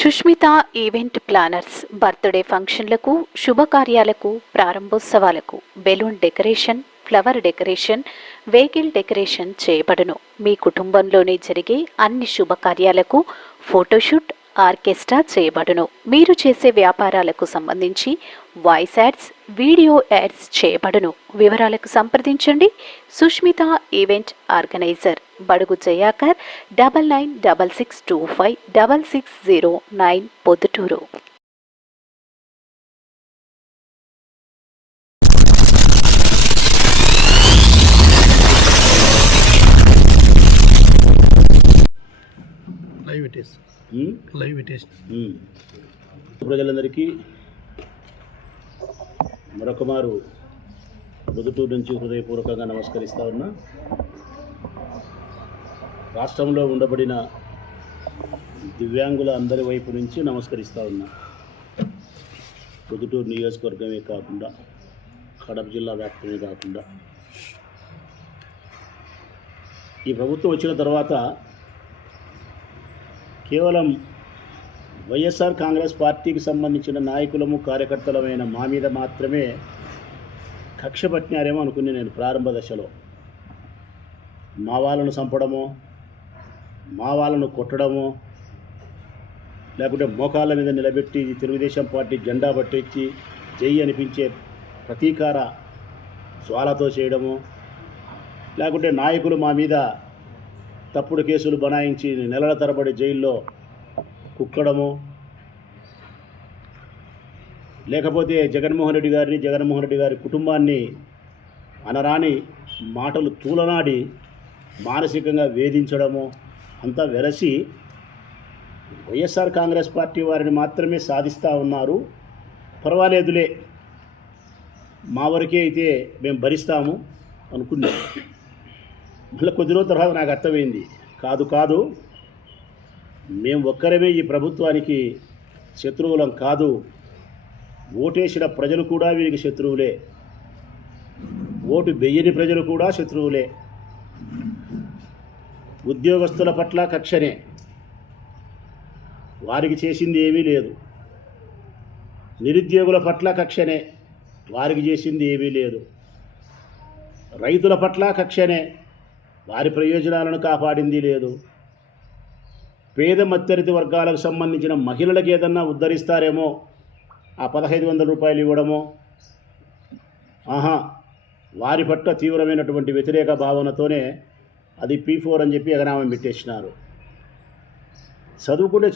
Sushmita event planners birthday ఫంక్షన్లకు, శుభకార్యాలకు, ప్రారంభోత్సవాలకు balloon decoration, flower decoration, vehicle decoration చేయబడును. మీ కుటుంబంలోనే జరిగే అన్ని శుభకార్యాలకు ఫోటోషూట్, ఆర్కెస్ట్రా చేయబడును. మీరు చేసే వ్యాపారాలకు సంబంధించి వాయిస్ యాడ్స్, వీడియో యాడ్స్ చేయబడును. వివరాలకు సంప్రదించండి. సుష్మిత ఈవెంట్ ఆర్గనైజర్, బడుగు జయాకర్, 9966256609, పొద్దుటూరు. ప్రజలందరికీ మరొక మారు పొద్దుటూరు నుంచి హృదయపూర్వకంగా నమస్కరిస్తా ఉన్నా. రాష్ట్రంలో ఉండబడిన దివ్యాంగుల అందరి వైపు నుంచి నమస్కరిస్తూ ఉన్నా. పొద్దుటూరు నియోజకవర్గమే కాకుండా, కడప జిల్లా వ్యాప్తమే కాకుండా, ఈ ప్రభుత్వం వచ్చిన తర్వాత కేవలం వైఎస్ఆర్ కాంగ్రెస్ పార్టీకి సంబంధించిన నాయకులము, కార్యకర్తలమైన మా మీద మాత్రమే కక్ష పట్టినారేమో అనుకుని నేను ప్రారంభ దశలో. మా వాళ్ళను చంపడమో, మా వాళ్ళను కొట్టడమో, లేకుంటే మోకాళ్ళ మీద నిలబెట్టి తెలుగుదేశం పార్టీ జెండా పట్టించి జై అనిపించే ప్రతీకార జ్వాలతో చేయడము, లేకుంటే నాయకులు మా మీద తప్పుడు కేసులు బనాయించి నెలల తరబడి జైల్లో కుక్కడము, లేకపోతే జగన్మోహన్ రెడ్డి గారి కుటుంబాన్ని అనరాని మాటలు తూలనాడి మానసికంగా వేధించడము అంతా వెరసి వైఎస్ఆర్ కాంగ్రెస్ పార్టీ వారిని మాత్రమే సాధిస్తూ ఉన్నారు. పర్వాలేదులే, మా వరకే అయితే మేము భరిస్తాము అనుకున్నాం. మళ్ళీ కొద్ది రోజుల తర్వాత నాకు అర్థమైంది, కాదు మేము ఒక్కరమే ఈ ప్రభుత్వానికి శత్రువులం కాదు, ఓటేసిన ప్రజలు కూడా వీరికి శత్రువులే, ఓటు వెయ్యని ప్రజలు కూడా శత్రువులే. ఉద్యోగస్తుల పట్ల కక్షనే, వారికి చేసింది ఏమీ లేదు. నిరుద్యోగుల పట్ల కక్షనే, వారికి చేసింది ఏమీ లేదు. రైతుల పట్ల కక్షనే, వారి ప్రయోజనాలను కాపాడింది లేదు. పేద మధ్యతరగతి వర్గాలకు సంబంధించిన మహిళలకు ఏదన్నా ఉద్ధరిస్తారేమో ఆ 1500 రూపాయలు ఇవ్వడమో, వారి పట్ల తీవ్రమైనటువంటి వ్యతిరేక భావనతోనే అది P4 అని చెప్పి ఎగనామం పెట్టేసినారు. చదువుకుంటే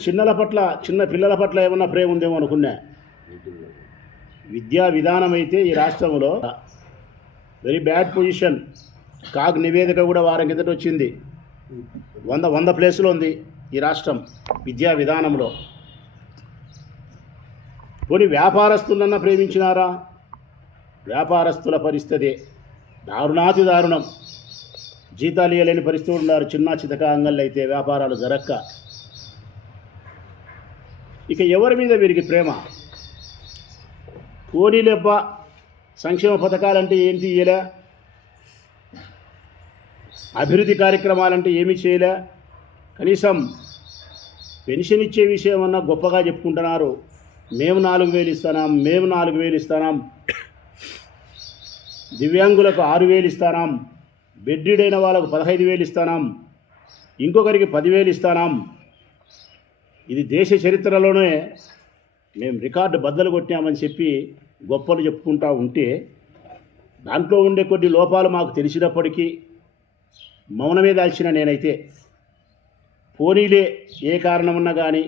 చిన్న పిల్లల పట్ల ఏమన్నా ప్రేమ ఉందేమో అనుకున్నా. విద్యా విధానం అయితే ఈ రాష్ట్రంలో వెరీ బ్యాడ్ పొజిషన్. కాగ్ నివేదిక కూడా వారం కిందట వచ్చింది. 100 ప్లేసులు ఉంది ఈ రాష్ట్రం విద్యా విధానంలో. పోనీ వ్యాపారస్తులన్నా ప్రేమించినారా? వ్యాపారస్తుల పరిస్థితి దారుణాతి దారుణం. జీతాలు ఇవ్వలేని పరిస్థితులు ఉన్నారు. చిన్న చితక అంగళ్ళు అయితే వ్యాపారాలు జరక్క. ఇక ఎవరి మీద వీరికి ప్రేమ? పోనీలేబ్బా, సంక్షేమ పథకాలంటే ఏంటి ఇయ్యలే, అభివృద్ధి కార్యక్రమాలంటే ఏమీ చేయలే, కనీసం పెన్షన్ ఇచ్చే విషయం అన్నా గొప్పగా చెప్పుకుంటున్నారు. మేము 4000 ఇస్తున్నాం, దివ్యాంగులకు 6000 ఇస్తున్నాం, బెడ్డీడైన వాళ్ళకు 15,000 ఇస్తున్నాం, ఇంకొకరికి 10,000 ఇస్తున్నాం. ఇది దేశ చరిత్రలోనే మేము రికార్డు బద్దలు కొట్టామని చెప్పి గొప్పలు చెప్పుకుంటూ ఉంటే, దాంట్లో ఉండే కొన్ని లోపాలు మాకు తెలిసినప్పటికీ మౌనమే దాల్చిన నేనైతే, పోనీలే ఏ కారణమున్నా కానీ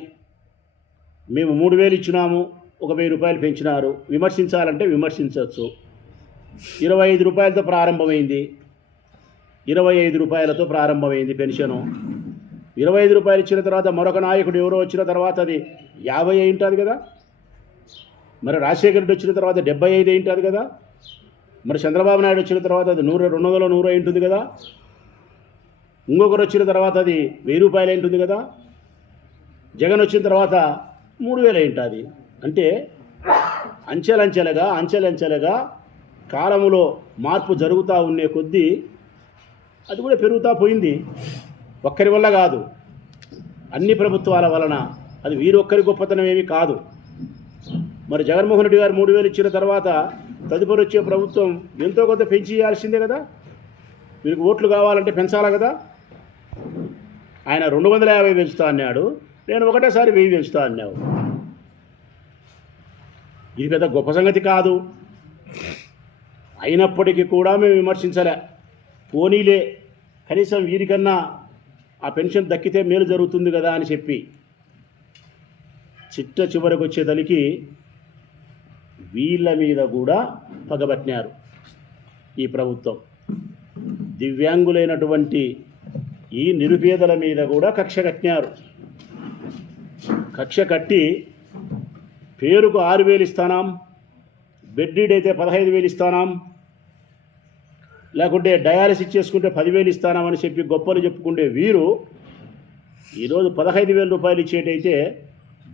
మేము 3,000 ఇచ్చినాము, 1,000 రూపాయలు పెంచినారు, విమర్శించాలంటే విమర్శించవచ్చు. 25 రూపాయలతో ప్రారంభమైంది, 25 రూపాయలతో ప్రారంభమైంది పెన్షను. 25 రూపాయలు ఇచ్చిన తర్వాత మరొక నాయకుడు ఎవరో వచ్చిన తర్వాత అది 50 అయి ఉంటుంది కదా. మరి రాజశేఖర రెడ్డి వచ్చిన తర్వాత 75 అయి ఉంటుంది కదా. మరి చంద్రబాబు నాయుడు వచ్చిన తర్వాత అది 200 అయి ఉంటుంది కదా. ఇంకొకరు వచ్చిన తర్వాత అది 1000 రూపాయలు అయి ఉంటుంది కదా. జగన్ వచ్చిన తర్వాత 3,000 అయి ఉంటుంది. అంటే అంచెలంచెలుగా కాలములో మార్పు జరుగుతూ ఉండే కొద్దీ అది కూడా పెరుగుతూ పోయింది. ఒక్కరి వల్ల కాదు, అన్ని ప్రభుత్వాల వలన అది వీరొక్కరి గొప్పతనం ఏమీ కాదు. మరి జగన్మోహన్ రెడ్డి గారు 3,000 ఇచ్చిన తర్వాత తదుపరి వచ్చే ప్రభుత్వం ఎంతో కొంత పెంచి ఇవ్వాల్సిందే కదా. మీకు ఓట్లు కావాలంటే పెంచాలా కదా. ఆయన 250 పెంచుతా అన్నాడు, నేను ఒకటేసారి 1000 పెంచుతా అన్నావు. ఇది పెద్ద గొప్ప సంగతి కాదు. అయినప్పటికీ కూడా మేము విమర్శించలే. పోనీలే, కనీసం వీరికన్నా ఆ పెన్షన్ దక్కితే మేలు జరుగుతుంది కదా అని చెప్పి చిట్ట చివరికి వచ్చేదలికి వీళ్ళ మీద కూడా పగబట్టినారు ఈ ప్రభుత్వం. దివ్యాంగులైనటువంటి ఈ నిరుపేదల మీద కూడా కక్ష కట్టినారు. కక్ష కట్టి పేరుకు 6,000 ఇస్తానాం, బెడ్రీడ్ అయితే 15,000 ఇస్తానాం, లేకుంటే డయాలసిస్ చేసుకుంటే 10,000 ఇస్తానామని చెప్పి గొప్పలు చెప్పుకుంటే వీరు ఈరోజు 15,000 రూపాయలు ఇచ్చేటైతే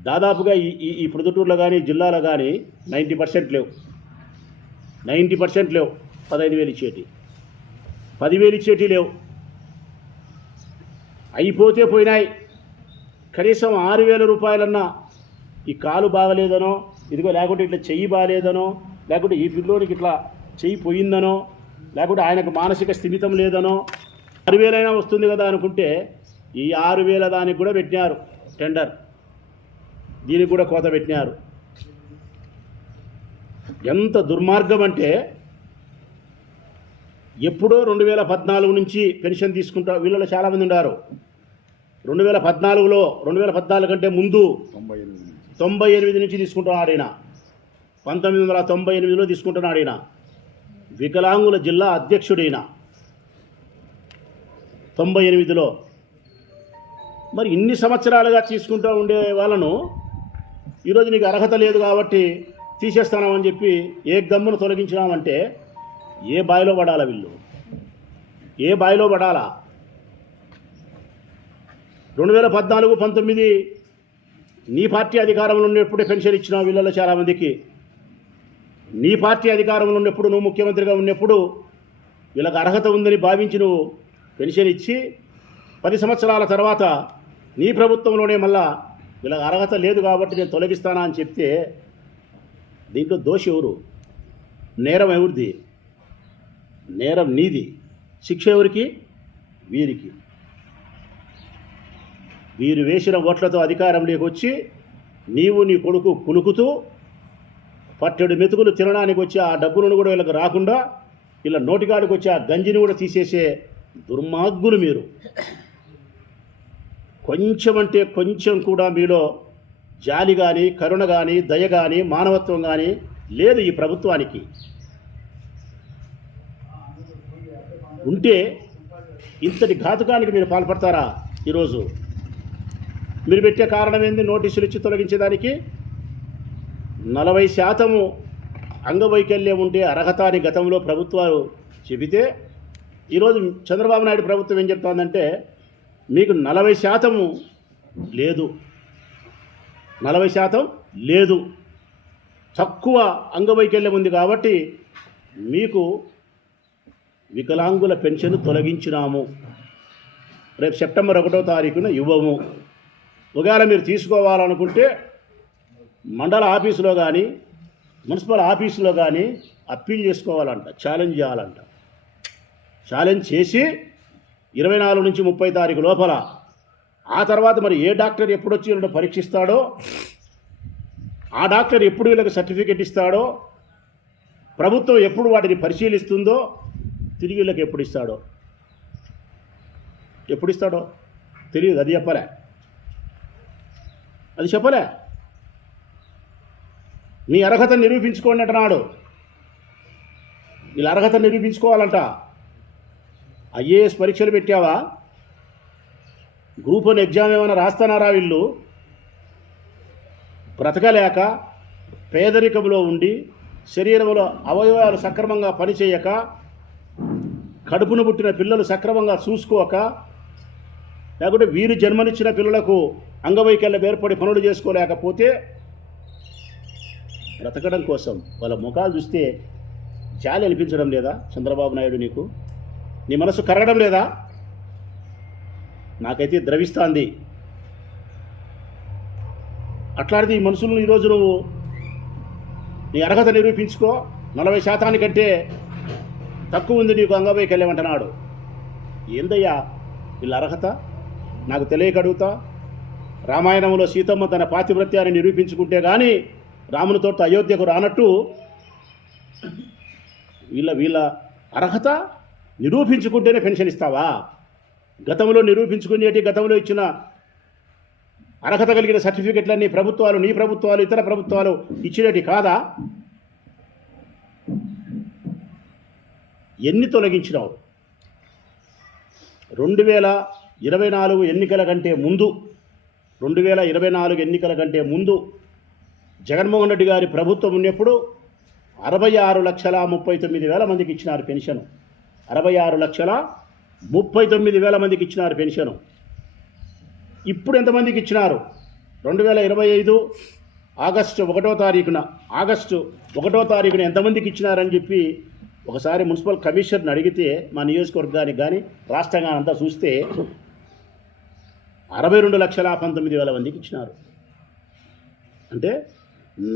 దాదాపుగా ఈ ప్రొద్దుటూరులో కానీ జిల్లాలో కానీ 90% లేవు. 90% లేవు 15,000 ఇచ్చేటి. 10,000 ఇచ్చేటి లేవు. అయిపోతే పోయినాయి. కనీసం 6,000 రూపాయలన్నా ఈ కాలు బాగలేదనో, ఇదిగో లేకుంటే ఇట్లా చెయ్యి బాగలేదనో, లేకుంటే ఈ పిల్లోనికి ఇట్లా చెయ్యి పోయిందనో, లేకుంటే ఆయనకు మానసిక స్థిమితం లేదనో 6,000 అయినా వస్తుంది కదా అనుకుంటే ఈ 6,000 దానికి కూడా పెట్టినారు టెండర్. దీనికి కూడా కోత పెట్టినారు. ఎంత దుర్మార్గం అంటే ఎప్పుడో 2014 నుంచి పెన్షన్ తీసుకుంటా వీళ్ళలో చాలామంది ఉన్నారు. 2014లో 2014 కంటే ముందు 98 నుంచి తీసుకుంటున్నాడు ఈయన. 1998లో తీసుకుంటున్నాడు ఈయన. వికలాంగుల జిల్లా అధ్యక్షుడైన 98లో. మరి ఇన్ని సంవత్సరాలుగా తీసుకుంటూ ఉండే వాళ్ళను ఈరోజు నీకు అర్హత లేదు కాబట్టి తీసేస్తామని చెప్పి ఏ గమ్మును తొలగించినామంటే ఏ బాయిలో పడాలా వీళ్ళు? ఏ బాయిలో పడాలా? 2014, 19 నీ పార్టీ అధికారంలో ఉన్నప్పుడే పెన్షన్ ఇచ్చినావు వీళ్ళలో చాలామందికి. నీ పార్టీ అధికారంలో ఉన్నప్పుడు, నువ్వు ముఖ్యమంత్రిగా ఉన్నప్పుడు వీళ్ళకి అర్హత ఉందని భావించి నువ్వు పెన్షన్ ఇచ్చి 10 సంవత్సరాల తర్వాత నీ ప్రభుత్వంలోనే మళ్ళా వీళ్ళకి అర్హత లేదు కాబట్టి నేను తొలగిస్తానా అని చెప్తే దీంట్లో దోషి ఎవరు? నేరం ఎవరిది? నేరం నీది. శిక్ష ఎవరికి? వీరికి. వీరు వేసిన ఓట్లతో అధికారంలోకి వచ్చి నీవు నీ కొడుకు కులుకుతూ పట్టెడు మెతుకులు తినడానికి వచ్చి ఆ డబ్బులను కూడా వీళ్ళకి రాకుండా ఇలా నోటికాడికి వచ్చి ఆ గంజిని కూడా తీసేసే దుర్మార్గులు మీరు. కొంచెం అంటే కొంచెం కూడా మీలో జాలి కానీ, కరుణ కానీ, దయ కానీ, మానవత్వం కానీ లేదు ఈ ప్రభుత్వానికి. ఉంటే ఇంతటి ఘాతుకానికి మీరు పాల్పడతారా? ఈరోజు మీరు పెట్టే కారణం ఏంది? నోటీసులు ఇచ్చి తొలగించేదానికి 40% అంగవైకల్యం ఉండే అర్హత అని గతంలో ప్రభుత్వాలు చెబితే ఈరోజు చంద్రబాబు నాయుడు ప్రభుత్వం ఏం చెప్తోందంటే మీకు 40% లేదు, 40% లేదు, తక్కువ అంగవైకల్యం ఉంది కాబట్టి మీకు వికలాంగుల పెన్షన్ తొలగించినాము, రేపు సెప్టెంబర్ 1వ తారీఖున ఇవ్వము. ఒకవేళ మీరు తీసుకోవాలనుకుంటే మండల ఆఫీసులో కానీ, మున్సిపల్ ఆఫీసులో కానీ అప్పీల్ చేసుకోవాలంట, ఛాలెంజ్ చేయాలంట. ఛాలెంజ్ చేసి 24 నుంచి 30 తారీఖు లోపల, ఆ తర్వాత మరి ఏ డాక్టర్ ఎప్పుడు వచ్చి వీళ్ళని పరీక్షిస్తాడో, ఆ డాక్టర్ ఎప్పుడు వీళ్ళకి సర్టిఫికెట్ ఇస్తాడో, ప్రభుత్వం ఎప్పుడు వాటిని పరిశీలిస్తుందో, తిరిగి వీళ్ళకి ఎప్పుడు ఇస్తాడో తెలియదు. అది చెప్పలే, అది చెప్పలే. మీ అర్హత నిరూపించుకోండి అంటున్నాడు. వీళ్ళ అర్హత నిరూపించుకోవాలంట. ఐఏఎస్ పరీక్షలు పెట్టావా? గ్రూప్ 1 ఎగ్జామ్ ఏమైనా రాస్తున్నారా? వీళ్ళు బ్రతకలేక పేదరికంలో ఉండి శరీరంలో అవయవాలు సక్రమంగా పనిచేయక, కడుపును పుట్టిన పిల్లలు సక్రమంగా చూసుకోక, లేకుంటే వీరు జన్మనిచ్చిన పిల్లలకు అంగవైకల్యం ఏర్పడి పనులు చేసుకోలేకపోతే బ్రతకడం కోసం వాళ్ళ ముఖాలు చూస్తే జాలి అనిపించడం లేదా? చంద్రబాబు నాయుడు, నీకు నీ మనసు కరగడం లేదా? నాకైతే ద్రవిస్తాంది. అట్లాంటిది ఈ మనుషులను ఈరోజు నువ్వు నీ అర్హత నిరూపించుకో, 40% తక్కువ ఉంది నీకు అంగవైకల్యం అంటున్నాడు. ఏందయ్యా వీళ్ళ అర్హత? నాకు తెలియక అడుగుతా. రామాయణంలో సీతమ్మ తన పాతివ్రత్యాన్ని నిరూపించుకుంటే కానీ రామునితో అయోధ్యకు రానట్టు వీళ్ళ అర్హత నిరూపించుకుంటేనే పెన్షన్ ఇస్తావా? గతంలో నిరూపించుకునేటి, గతంలో ఇచ్చిన అర్హత కలిగిన సర్టిఫికెట్లన్నీ ప్రభుత్వాలు, నీ ప్రభుత్వాలు, ఇతర ప్రభుత్వాలు ఇచ్చినటి కాదా? ఎన్ని తొలగించినావు? 2024 ఎన్నికల కంటే ముందు 2024 ఎన్నికల కంటే ముందు జగన్మోహన్ రెడ్డి గారి ప్రభుత్వం ఉన్నప్పుడు 66,39,000 మందికి ఇచ్చినారు పెన్షన్. 66,39,000 మందికి ఇచ్చినారు పెన్షన్. ఇప్పుడు ఎంతమందికి ఇచ్చినారు? 2025 ఆగస్టు 1వ తారీఖున ఎంతమందికి ఇచ్చినారని చెప్పి ఒకసారి మున్సిపల్ కమిషనర్ని అడిగితే, మా నియోజకవర్గానికి కానీ రాష్ట్రంగా అంతా చూస్తే 62,19,000 మందికి ఇచ్చినారు. అంటే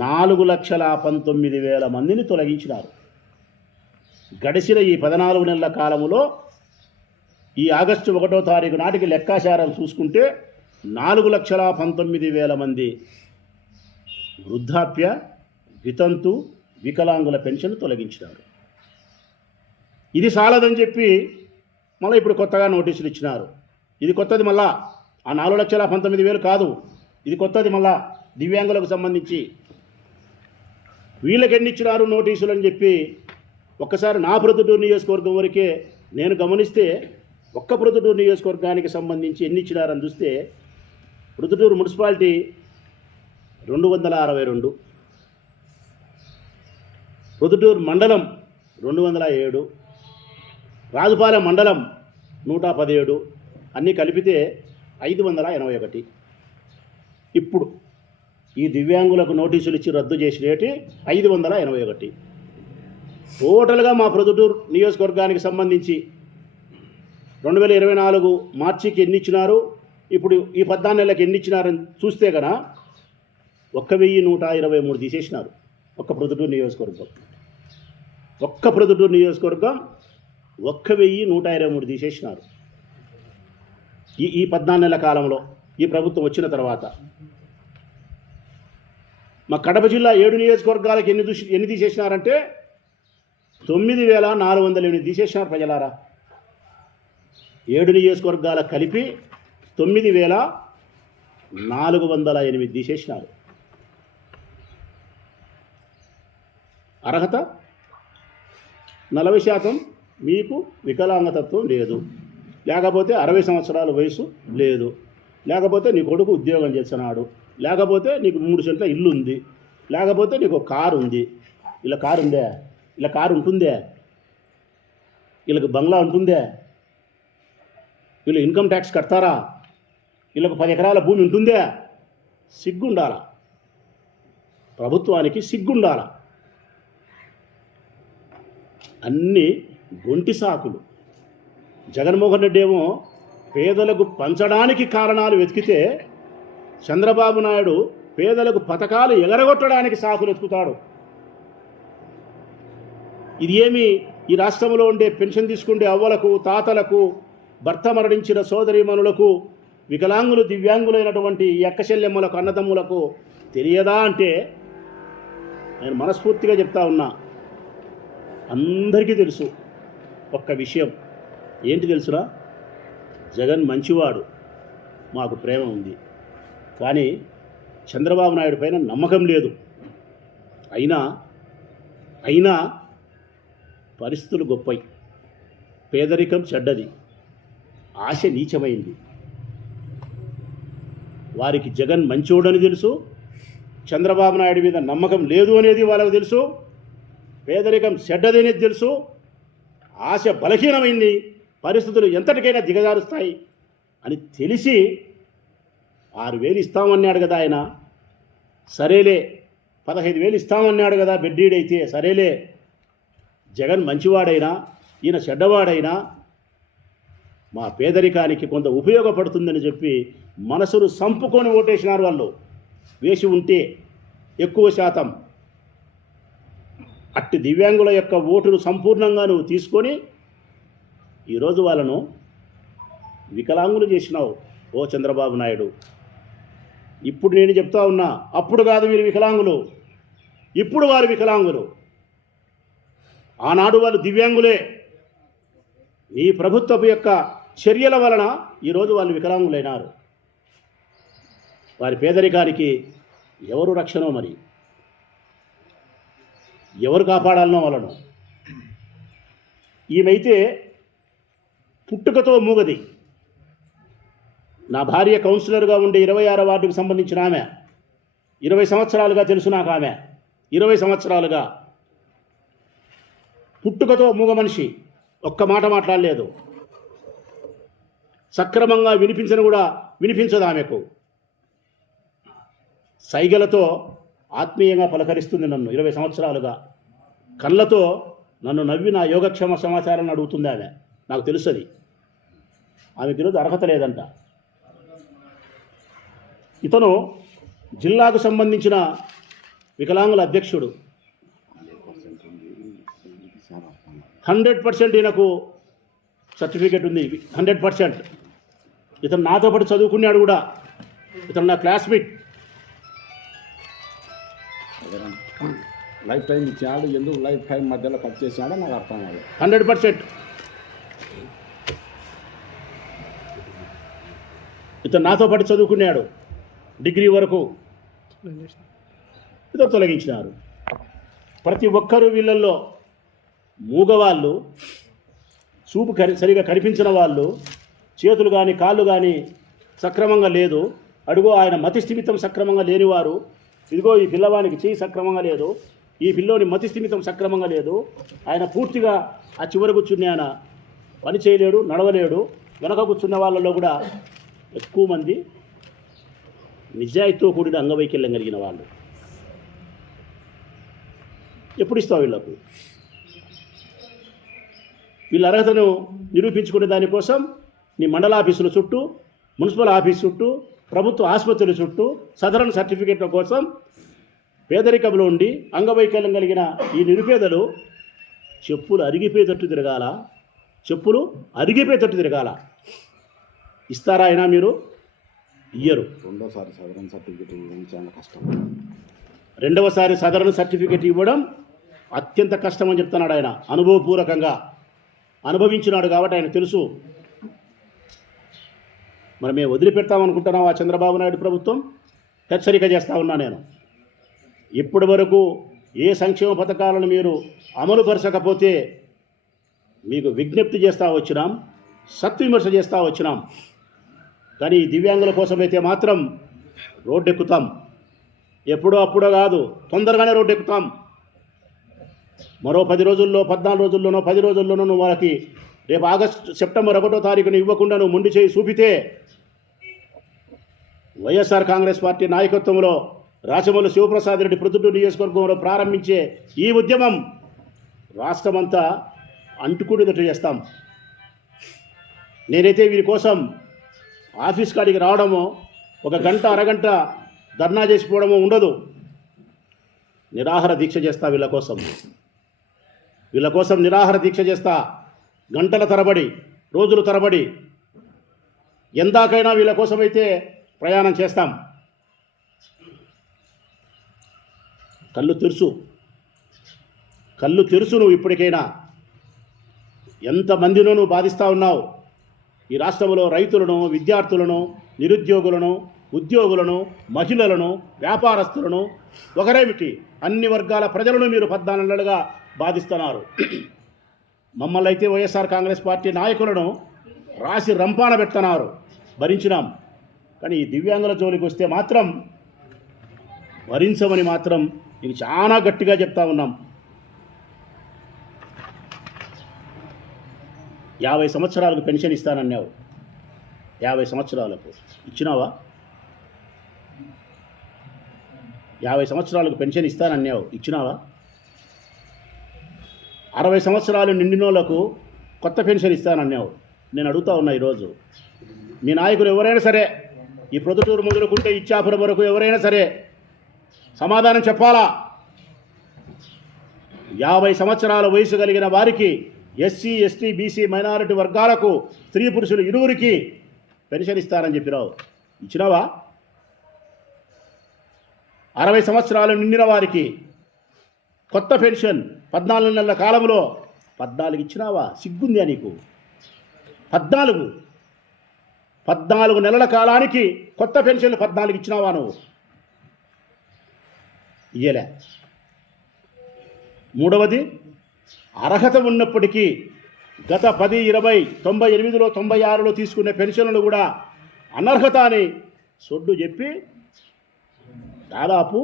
4,19,000 మందిని తొలగించినారు. గడిచిన ఈ 14 నెలల కాలంలో ఈ ఆగస్టు 1వ తారీఖు నాటికి లెక్కాచారం చూసుకుంటే 4,19,000 మంది వృద్ధాప్య, వితంతు, వికలాంగుల పెన్షన్ తొలగించినారు. ఇది చాలదని చెప్పి మళ్ళీ ఇప్పుడు కొత్తగా నోటీసులు ఇచ్చినారు. ఇది కొత్తది, మళ్ళా ఆ 4,19,000 కాదు, ఇది కొత్తది. మళ్ళా దివ్యాంగులకు సంబంధించి వీళ్ళకి ఎన్ని ఇచ్చినారు నోటీసులు అని చెప్పి ఒక్కసారి నా ప్రొద్దుటూరు నియోజకవర్గం వరకే నేను గమనిస్తే, ఒక్క ప్రొద్దుటూరు నియోజకవర్గానికి సంబంధించి ఎన్ని ఇచ్చినారని చూస్తే ప్రొద్దుటూరు మున్సిపాలిటీ 262, ప్రొద్దుటూరు మండలం 207, రాజుపాలెం మండలం 117, అన్నీ కలిపితే 581. ఇప్పుడు ఈ దివ్యాంగులకు నోటీసులు ఇచ్చి రద్దు చేసినటి 581. టోటల్గా మా ప్రొద్దుటూరు నియోజకవర్గానికి సంబంధించి 2024 మార్చికి ఎన్ని ఇచ్చినారు, ఇప్పుడు ఈ 14 నెలలకు ఎన్ని ఇచ్చినారని చూస్తే కనుక 1,123 తీసేసినారు. ఒక్క ప్రొద్దుటూరు నియోజకవర్గం 1,123 తీసేసినారు ఈ 14 నెలల కాలంలో, ఈ ప్రభుత్వం వచ్చిన తర్వాత. మా కడప జిల్లా 7 నియోజకవర్గాలకు ఎన్ని తీసేసినారంటే 9,408 తీసేసినారు. ప్రజలారా, 7 నియోజకవర్గాలకు కలిపి 9,408 తీసేసినారు. అర్హత 40% మీకు వికలాంగతత్వం లేదు, లేకపోతే 60 సంవత్సరాల వయసు లేదు, లేకపోతే నీ కొడుకు ఉద్యోగం చేస్తున్నాడు, లేకపోతే నీకు 3 సెంట్ల ఇల్లు ఉంది, లేకపోతే నీకు కారు ఉంది. ఇలా కారు ఉందే? ఇలా కారు ఉంటుందే? వీళ్ళకి బంగ్లా ఉంటుందే? వీళ్ళు ఇన్కమ్ ట్యాక్స్ కడతారా? వీళ్ళకు 10 ఎకరాల భూమి ఉంటుందే? సిగ్గుండాల, ప్రభుత్వానికి సిగ్గుండాల. అన్నీ గొంటి సాకులు. జగన్మోహన్ రెడ్డి ఏమో పేదలకు పంచడానికి కారణాలు వెతికితే, చంద్రబాబు నాయుడు పేదలకు పథకాలు ఎగరగొట్టడానికి సాకులు వెతుకుతాడు. ఇది ఏమి ఈ రాష్ట్రంలో ఉండే పెన్షన్ తీసుకుంటే అవ్వలకు, తాతలకు, భర్త మరణించిన సోదరీమణులకు, వికలాంగులు, దివ్యాంగులైనటువంటి ఎక్కచెల్లెమ్మలకు, అన్నదమ్ములకు తెలియదా అంటే నేను మనస్ఫూర్తిగా చెప్తా ఉన్నా. అందరికీ తెలుసు ఒక్క విషయం. ఏంటి తెలుసురా? జగన్ మంచివాడు, మాకు ప్రేమ ఉంది, కానీ చంద్రబాబు నాయుడు పైన నమ్మకం లేదు. అయినా పరిస్థితులు గొప్పయి, పేదరికం చెడ్డది, ఆశ నీచమైంది. వారికి జగన్ మంచోడని తెలుసు, చంద్రబాబు నాయుడు మీద నమ్మకం లేదు అనేది వాళ్ళకు తెలుసు, పేదరికం చెడ్డది అనేది తెలుసు, ఆశ బలహీనమైంది, పరిస్థితులు ఎంతటికైనా దిగజారుస్తాయి అని తెలిసి 6,000 ఇస్తామన్నాడు కదా ఆయన. సరేలే, 15,000 ఇస్తామన్నాడు కదా బెడ్డీడైతే. సరేలే, జగన్ మంచివాడైనా ఈయన చెడ్డవాడైనా మా పేదరికానికి కొంత ఉపయోగపడుతుందని చెప్పి మనసును సంపుకొని ఓటేసినారు వాళ్ళు. వేసి ఉంటే ఎక్కువ శాతం అట్టి దివ్యాంగుల యొక్క ఓటును సంపూర్ణంగా నువ్వు తీసుకొని ఈరోజు వాళ్ళను వికలాంగులు చేసినావు ఓ చంద్రబాబు నాయుడు. ఇప్పుడు నేను చెప్తా ఉన్నా, అప్పుడు కాదు వీరు వికలాంగులు, ఇప్పుడు వారు వికలాంగులు. ఆనాడు వాళ్ళు దివ్యాంగులే. ఈ ప్రభుత్వపు యొక్క చర్యల వలన ఈరోజు వాళ్ళు వికలాంగులైనారు. వారి పేదరికానికి ఎవరు రక్షణో, మరి ఎవరు కాపాడాలనో వాళ్ళను. ఈమెయితే పుట్టుకతో మూగది. నా భార్య కౌన్సిలర్గా ఉండే 26వ వార్డుకు సంబంధించిన ఆమె. 20 సంవత్సరాలుగా తెలుసు నాకు ఆమె. 20 సంవత్సరాలుగా పుట్టుకతో మూగ మనిషి, ఒక్క మాట మాట్లాడలేదు. సక్రమంగా వినిపించదు ఆమెకు. సైగలతో ఆత్మీయంగా పలకరిస్తుంది నన్ను 20 సంవత్సరాలుగా. కళ్ళతో నన్ను నవ్వి నా యోగక్షేమ సమాచారాన్ని అడుగుతుంది ఆమె. నాకు తెలుసది. ఆమెకు ఈరోజు అర్హత లేదంట. ఇతను జిల్లాకు సంబంధించిన వికలాంగుల అధ్యక్షుడు. 100% ఈయనకు సర్టిఫికేట్ ఉంది, 100%. ఇతను నాతో పాటు చదువుకున్నాడు కూడా. ఇతను నా క్లాస్మేట్. లైఫ్ టైం ఇచ్చాడు, ఎందుకు లైఫ్ టైం మధ్యలో కట్ చేశాడో నాకు అర్థం కాదు. 100%. ఇతను నాతో పాటు చదువుకున్నాడు, డిగ్రీ వరకు. ఇతను తొలగించినారు. ప్రతి ఒక్కరూ వీళ్ళల్లో మూగవాళ్ళు, చూపు సరిగా కనిపించిన వాళ్ళు, చేతులు కానీ కాళ్ళు కానీ సక్రమంగా లేదు. అడుగో ఆయన మతి స్థిమితం సక్రమంగా లేనివారు. ఇదిగో ఈ పిల్లవానికి చేయి సక్రమంగా లేదు, ఈ పిల్లోని మతి స్థిమితం సక్రమంగా లేదు. ఆయన పూర్తిగా ఆ చివర కూర్చుని ఆయన పని చేయలేడు, నడవలేడు. వెనక కూర్చున్న వాళ్ళలో కూడా ఎక్కువ మంది నిజాయితీతో కూడిన అంగవైకల్యం కలిగిన వాళ్ళు. ఎప్పుడు ఇస్తావు వీళ్ళకు? వీళ్ళ అర్హతను నిరూపించుకునే దానికోసం నీ మండల ఆఫీసుల చుట్టూ, మున్సిపల్ ఆఫీస్ చుట్టూ, ప్రభుత్వ ఆసుపత్రుల చుట్టూ సదరన్ సర్టిఫికేట్ల కోసం పేదరికంలో ఉండి అంగవైకల్యం కలిగిన ఈ నిరుపేదలు చెప్పులు అరిగిపోయేటట్టు తిరగాల. ఇస్తారా అయినా మీరు? ఇయ్యరు. రెండోసారి సదరన్ సర్టిఫికేట్ ఇవ్వడం చాలా కష్టం. రెండవసారి సదరన్ సర్టిఫికేట్ ఇవ్వడం అత్యంత కష్టం అని చెప్తున్నాడు ఆయన. అనుభవపూర్వకంగా అనుభవించినాడు కాబట్టి ఆయన తెలుసు. మరి మేము వదిలిపెడతామనుకుంటున్నాం ఆ చంద్రబాబు నాయుడు ప్రభుత్వం? హెచ్చరిక చేస్తా ఉన్నా నేను. ఇప్పటి వరకు ఏ సంక్షేమ పథకాలను మీరు అమలుపరచకపోతే మీకు విజ్ఞప్తి చేస్తూ వచ్చినాం, సత్విమర్శ చేస్తూ వచ్చినాం. కానీ ఈ దివ్యాంగుల కోసమైతే మాత్రం రోడ్డెక్కుతాం. ఎప్పుడో అప్పుడో కాదు, తొందరగానే రోడ్డెక్కుతాం. మరో 10 రోజుల్లో, 14 రోజుల్లోనో, 10 రోజుల్లోనో నువ్వు వాళ్ళకి రేపు సెప్టెంబర్ 1వ తారీఖున ఇవ్వకుండా నువ్వు మొండి చేయి చూపితే వైఎస్ఆర్ కాంగ్రెస్ పార్టీ నాయకత్వంలో రాచమల్లి శివప్రసాద్ రెడ్డి ప్రొద్దుటూరు నియోజకవర్గంలో ప్రారంభించే ఈ ఉద్యమం రాష్ట్రమంతా అంటుకునేటట్టు చేస్తాం. నేనైతే వీరి కోసం ఆఫీస్ కాడికి రావడమో, 1 గంట అరగంట ధర్నా చేసిపోవడమో ఉండదు. నిరాహార దీక్ష చేస్తా వీళ్ళ కోసం నిరాహార దీక్ష చేస్తా. గంటల తరబడి, రోజుల తరబడి, ఎందాకైనా వీళ్ళ కోసమైతే ప్రయాణం చేస్తాం. కళ్ళు తెరుసు నువ్వు ఇప్పటికైనా. ఎంతమందినో నువ్వు బాధిస్తూ ఉన్నావు. ఈ రాష్ట్రంలో రైతులను, విద్యార్థులను, నిరుద్యోగులను, ఉద్యోగులను, మహిళలను, వ్యాపారస్తులను, ఒకరేమిటి అన్ని వర్గాల ప్రజలను మీరు 14 నెలలుగా బాధిస్తున్నారు. మమ్మల్ని అయితే వైఎస్ఆర్ కాంగ్రెస్ పార్టీ నాయకులను రాసి రంపాన పెడుతున్నారు, భరించినాం. కానీ ఈ దివ్యాంగుల జోలికి వస్తే మాత్రం భరించమని మాత్రం ఇది చాలా గట్టిగా చెప్తా ఉన్నాం. 50 సంవత్సరాలకు పెన్షన్ ఇస్తానన్నావు. 50 సంవత్సరాలకు ఇచ్చినావా? 50 సంవత్సరాలకు పెన్షన్ ఇస్తానన్నావు, ఇచ్చినావా? 60 సంవత్సరాలు నిండినోళ్లకు కొత్త పెన్షన్ ఇస్తానన్నావు. నేను అడుగుతా ఉన్నా ఈరోజు, మీ నాయకులు ఎవరైనా సరే ఈ ప్రొద్దుటూరు మొదలుకుంటే ఇచ్చాపురం వరకు ఎవరైనా సరే సమాధానం చెప్పాలా. 50 సంవత్సరాల వయసు కలిగిన వారికి, ఎస్సీ, ఎస్టీ, బీసీ, మైనారిటీ వర్గాలకు, స్త్రీ పురుషులు ఇరువురికి పెన్షన్ ఇస్తారని చెప్పినావు. ఇచ్చినావా? 60 సంవత్సరాలు నిండిన వారికి కొత్త పెన్షన్ 14 నెలల కాలంలో 14 ఇచ్చినావా? సిగ్గుందా నీకు? 14 నెలల కాలానికి కొత్త పెన్షన్లు 14 ఇచ్చినావా నువ్వు? ఇయ్యలే. మూడవది, అర్హత ఉన్నప్పటికీ గత 10, 20, 98లో 96లో తీసుకునే పెన్షన్లను కూడా అనర్హత అని సొడ్డు చెప్పి దాదాపు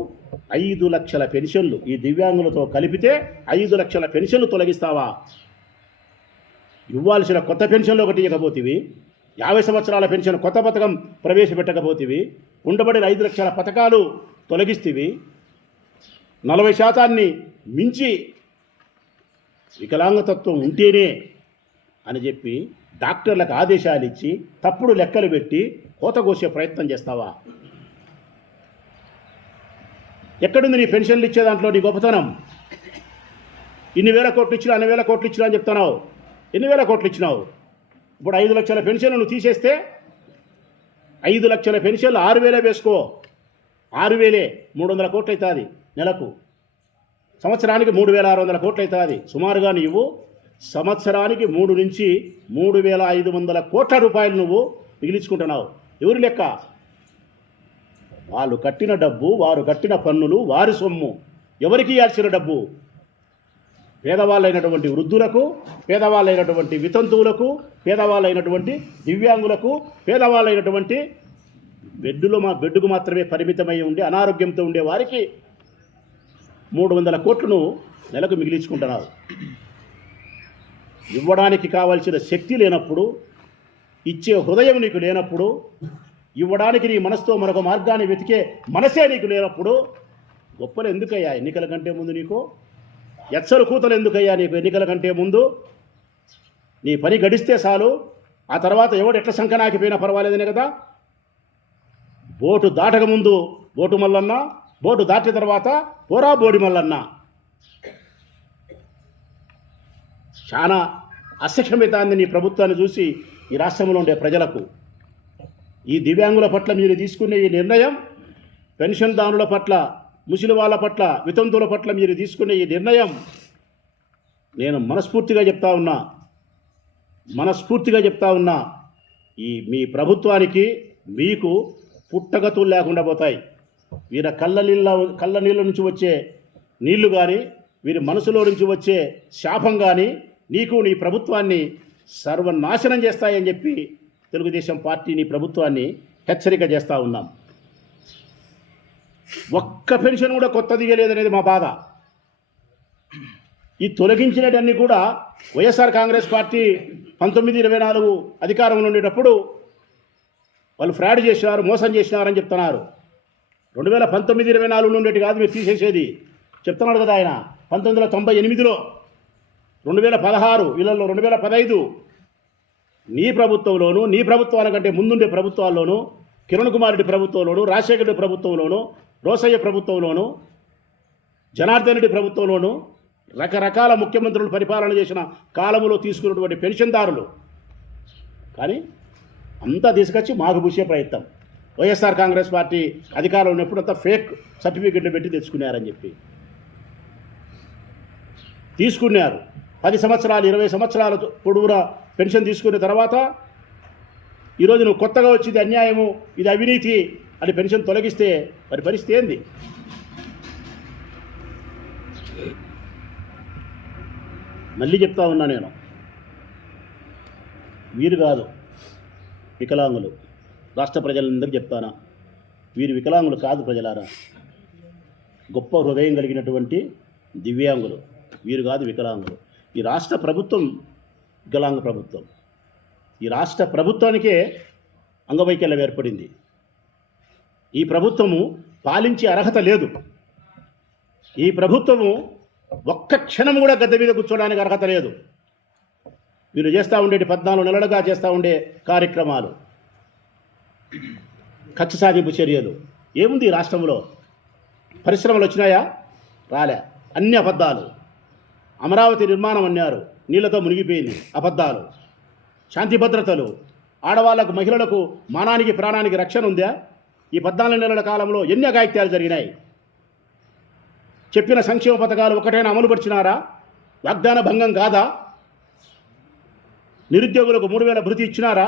5 లక్షల పెన్షన్లు ఈ దివ్యాంగులతో కలిపితే 5 లక్షల పెన్షన్లు తొలగిస్తావా? ఇవ్వాల్సిన కొత్త పెన్షన్లు ఒకటి ఇవ్వకపోతేవి, 50 సంవత్సరాల పెన్షన్ కొత్త పథకం ప్రవేశపెట్టకపోతేవి, ఉండబడిన 5 లక్షల పథకాలు తొలగిస్తేవి, 40% మించి వికలాంగతత్వం ఉంటేనే అని చెప్పి డాక్టర్లకు ఆదేశాలు ఇచ్చి తప్పుడు లెక్కలు పెట్టి కోత కోసే ప్రయత్నం చేస్తావా? ఎక్కడుంది నీ పెన్షన్లు ఇచ్చే దాంట్లో నీ గొప్పతనం? ఇన్ని వేల కోట్లు ఇచ్చినా, అన్ని వేల కోట్లు ఇచ్చినా అని చెప్తున్నావు. ఎన్ని వేల కోట్లు ఇచ్చినావు? ఇప్పుడు 5 లక్షల పెన్షన్లు నువ్వు తీసేస్తే 5 లక్షల పెన్షన్లు 6,000 వేసుకో. 6,000 300 కోట్లు అవుతుంది నెలకు. సంవత్సరానికి 3,600 కోట్లు అవుతుంది. సుమారుగా నీవు సంవత్సరానికి 3 నుంచి 3,500 కోట్ల రూపాయలు నువ్వు మిగిలించుకుంటున్నావు. ఎవరి లెక్క? వాళ్ళు కట్టిన డబ్బు, వారు కట్టిన పన్నులు, వారి సొమ్ము. ఎవరికి ఇవ్వాల్సిన డబ్బు? పేదవాళ్ళైనటువంటి వృద్ధులకు, పేదవాళ్ళైనటువంటి వితంతువులకు, పేదవాళ్ళైనటువంటి దివ్యాంగులకు, పేదవాళ్ళైనటువంటి బెడ్డుకు మాత్రమే పరిమితమై ఉండి అనారోగ్యంతో ఉండే వారికి 300 కోట్లను నెలకు మిగిలించుకుంటున్నావు. ఇవ్వడానికి కావలసిన శక్తి లేనప్పుడు, ఇచ్చే హృదయం నీకు లేనప్పుడు, ఇవ్వడానికి నీ మనసుతో మరొక మార్గాన్ని వెతికే మనసే నీకు లేనప్పుడు గొప్పలు ఎందుకయ్యా ఎన్నికల కంటే ముందు నీకు? ఎచ్చలు కూతలు ఎందుకయ్యా నీకు ఎన్నికల కంటే ముందు? నీ పని గడిస్తే చాలు, ఆ తర్వాత ఎవడు ఎట్ల సంకనాకిపోయినా పర్వాలేదనే కదా. బోటు దాటక ముందు బోటు మల్లన్న, బోటు దాటిన తర్వాత పోరా బోడి మల్లన్న. చాలా అసక్షమితాన్ని నీ ప్రభుత్వాన్ని చూసి ఈ రాష్ట్రంలో ఉండే ప్రజలకు, ఈ దివ్యాంగుల పట్ల మీరు తీసుకునే ఈ నిర్ణయం, పెన్షన్దారుల పట్ల, ముసలి వాళ్ళ పట్ల, వితంతువుల పట్ల మీరు తీసుకునే ఈ నిర్ణయం నేను మనస్ఫూర్తిగా చెప్తా ఉన్నా ఈ మీ ప్రభుత్వానికి, మీకు పుట్టగతులు లేకుండా పోతాయి. వీరి కళ్ళ నీళ్ళ నుంచి వచ్చే నీళ్లు కానీ, వీరి మనసులో నుంచి వచ్చే శాపం కానీ నీకు, నీ ప్రభుత్వాన్ని సర్వనాశనం చేస్తాయని చెప్పి తెలుగుదేశం పార్టీ నీ ప్రభుత్వాన్ని హెచ్చరిక చేస్తూ ఉన్నాం. ఒక్క పెన్షన్ కూడా కొత్తది ఇవ్వలేదనేది మా బాధ. ఈ తొలగించినవన్నీ కూడా వైఎస్ఆర్ కాంగ్రెస్ పార్టీ 1924 అధికారంలో ఉండేటప్పుడు వాళ్ళు ఫ్రాడ్ చేసినారు, మోసం చేసినారని చెప్తున్నారు. 2019-24 ఉండేటి కాదు మీరు తీసేసేది చెప్తున్నాడు కదా ఆయన. 1998లో, 2016 వీళ్ళల్లో 2015 నీ ప్రభుత్వంలోనూ, నీ ప్రభుత్వానికంటే ముందుండే ప్రభుత్వాల్లోనూ, కిరణ్ కుమార్ రెడ్డి ప్రభుత్వంలోనూ, రాజశేఖర రెడ్డి ప్రభుత్వంలోనూ, రోసయ్య ప్రభుత్వంలోనూ, జనార్దన్ రెడ్డి ప్రభుత్వంలోనూ రకరకాల ముఖ్యమంత్రులు పరిపాలన చేసిన కాలంలో తీసుకున్నటువంటి పెన్షన్దారులు కానీ అంతా తీసుకొచ్చి మాకు పూసే ప్రయత్నం. వైఎస్ఆర్ కాంగ్రెస్ పార్టీ అధికారంలో ఉన్నప్పుడు అంతా ఫేక్ సర్టిఫికెట్లు పెట్టి తెచ్చుకున్నారని చెప్పి తీసుకున్నారు. 10 సంవత్సరాలు 20 సంవత్సరాల పొడవునా పెన్షన్ తీసుకున్న తర్వాత ఈరోజు నువ్వు కొత్తగా వచ్చింది అన్యాయము, ఇది అవినీతి అని పెన్షన్ తొలగిస్తే మరి పరిస్థితి ఏంది? మళ్ళీ చెప్తా ఉన్నా నేను, వీరు కాదు వికలాంగులు, రాష్ట్ర ప్రజలందరికీ చెప్తానా, వీరు వికలాంగులు కాదు ప్రజలారా, గొప్ప హృదయం కలిగినటువంటి దివ్యాంగులు, వీరు కాదు వికలాంగులు. ఈ రాష్ట్ర ప్రభుత్వం వికలాంగ ప్రభుత్వం. ఈ రాష్ట్ర ప్రభుత్వానికే అంగవైకల్యం ఏర్పడింది. ఈ ప్రభుత్వము పాలించే అర్హత లేదు. ఈ ప్రభుత్వము ఒక్క క్షణం కూడా గద్దె మీద కూర్చోడానికి అర్హత లేదు. వీరు చేస్తూ ఉండేటి 14 నెలలుగా చేస్తూ ఉండే కార్యక్రమాలు కక్ష సాధింపు చర్యలు. ఏముంది ఈ రాష్ట్రంలో? పరిశ్రమలు వచ్చినాయా? రాలే. అన్ని అబద్ధాలు. అమరావతి నిర్మాణం అన్నారు, నీళ్లతో మునిగిపోయింది, అబద్ధాలు. శాంతి భద్రతలు, ఆడవాళ్లకు మహిళలకు మానానికి ప్రాణానికి రక్షణ ఉందా? ఈ 14 నెలల కాలంలో ఎన్ని అఘాయిత్యాలు జరిగినాయి? చెప్పిన సంక్షేమ పథకాలు ఒకటైనా అమలుపరిచినారా? వాగ్దాన భంగం కాదా? నిరుద్యోగులకు 3000 భృతి ఇచ్చినారా?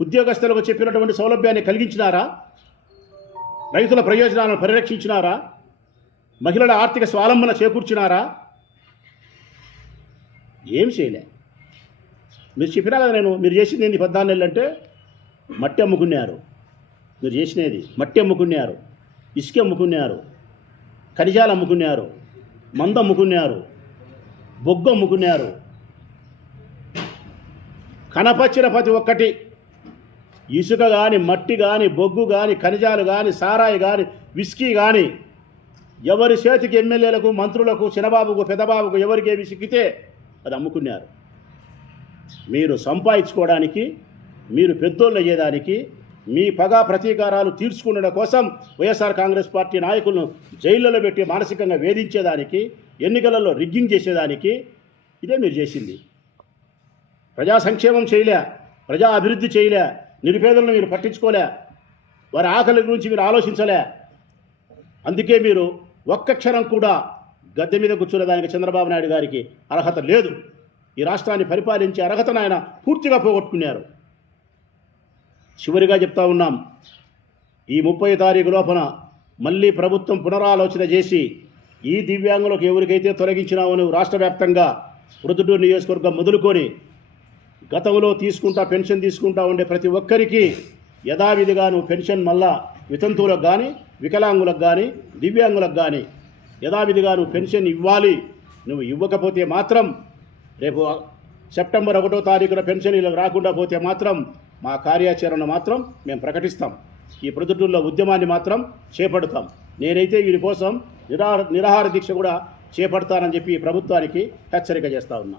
ఉద్యోగస్తులకు చెప్పినటువంటి సౌలభ్యాన్ని కలిగించినారా? రైతుల ప్రయోజనాలను పరిరక్షించినారా? మహిళల ఆర్థిక స్వావలంబన చేకూర్చినారా? ఏం చేయలే. మీరు చెప్పినా కదా, మీరు చేసింది ఏంటి 14 నెలలు అంటే? మట్టి అమ్ముకున్నారు. మీరు చేసినది మట్టి అమ్ముకున్నారు, ఇసుక అమ్ముకున్నారు, ఖనిజాలు అమ్ముకున్నారు, మందు అమ్ముకున్నారు, బొగ్గు అమ్ముకున్నారు. కనపచ్చిన ప్రతి ఒక్కటి, ఇసుక కానీ, మట్టి కానీ, బొగ్గు కానీ, ఖనిజాలు కానీ, సారాయి కానీ, విస్కీ కానీ, ఎవరి చేతికి ఎమ్మెల్యేలకు, మంత్రులకు, చిన్నబాబుకు, పెద్దబాబుకు ఎవరికి ఏమి సిక్కితే అది అమ్ముకున్నారు. మీరు సంపాదించుకోవడానికి, మీరు పెద్దోళ్ళు అయ్యేదానికి, మీ పగా ప్రతీకారాలు తీర్చుకునే కోసం వైఎస్ఆర్ కాంగ్రెస్ పార్టీ నాయకులను జైళ్ళలో పెట్టి మానసికంగా వేధించేదానికి, ఎన్నికలలో రిగ్గింగ్ చేసేదానికి ఇదే మీరు చేసింది. ప్రజా సంక్షేమం చేయలే, ప్రజా అభివృద్ధి చేయలే, నిరుపేదలను మీరు పట్టించుకోలే, వారి ఆకలి గురించి మీరు ఆలోచించలే. అందుకే మీరు ఒక్క క్షణం కూడా గద్దె మీద కూర్చునేదానికి చంద్రబాబు నాయుడు గారికి అర్హత లేదు. ఈ రాష్ట్రాన్ని పరిపాలించే అర్హతను ఆయన పూర్తిగా పోగొట్టుకున్నారు. చివరిగా చెప్తా ఉన్నాం, ఈ 30 తారీఖు లోపల మళ్ళీ ప్రభుత్వం పునరాలోచన చేసి ఈ దివ్యాంగులకు ఎవరికైతే తొలగించినామో రాష్ట్ర వ్యాప్తంగా ప్రొద్దుటూరు నియోజకవర్గం మొదలుకొని గతంలో పెన్షన్ తీసుకుంటా ఉండే ప్రతి ఒక్కరికి యథావిధిగా నువ్వు పెన్షన్ మళ్ళా వితంతువులకు కానీ, వికలాంగులకు కానీ, దివ్యాంగులకు కానీ యథావిధిగా నువ్వు పెన్షన్ ఇవ్వాలి. నువ్వు ఇవ్వకపోతే మాత్రం రేపు సెప్టెంబర్ 1వ తారీఖున పెన్షన్ ఇలా రాకుండా పోతే మాత్రం మా కార్యాచరణ మాత్రం మేము ప్రకటిస్తాం. ఈ ప్రొద్దుటూరులో ఉద్యమాన్ని మాత్రం చేపడతాం. నేనైతే వీరి కోసం నిరాహార దీక్ష కూడా చేపడతానని చెప్పి ప్రభుత్వానికి హెచ్చరిక చేస్తా ఉన్నా.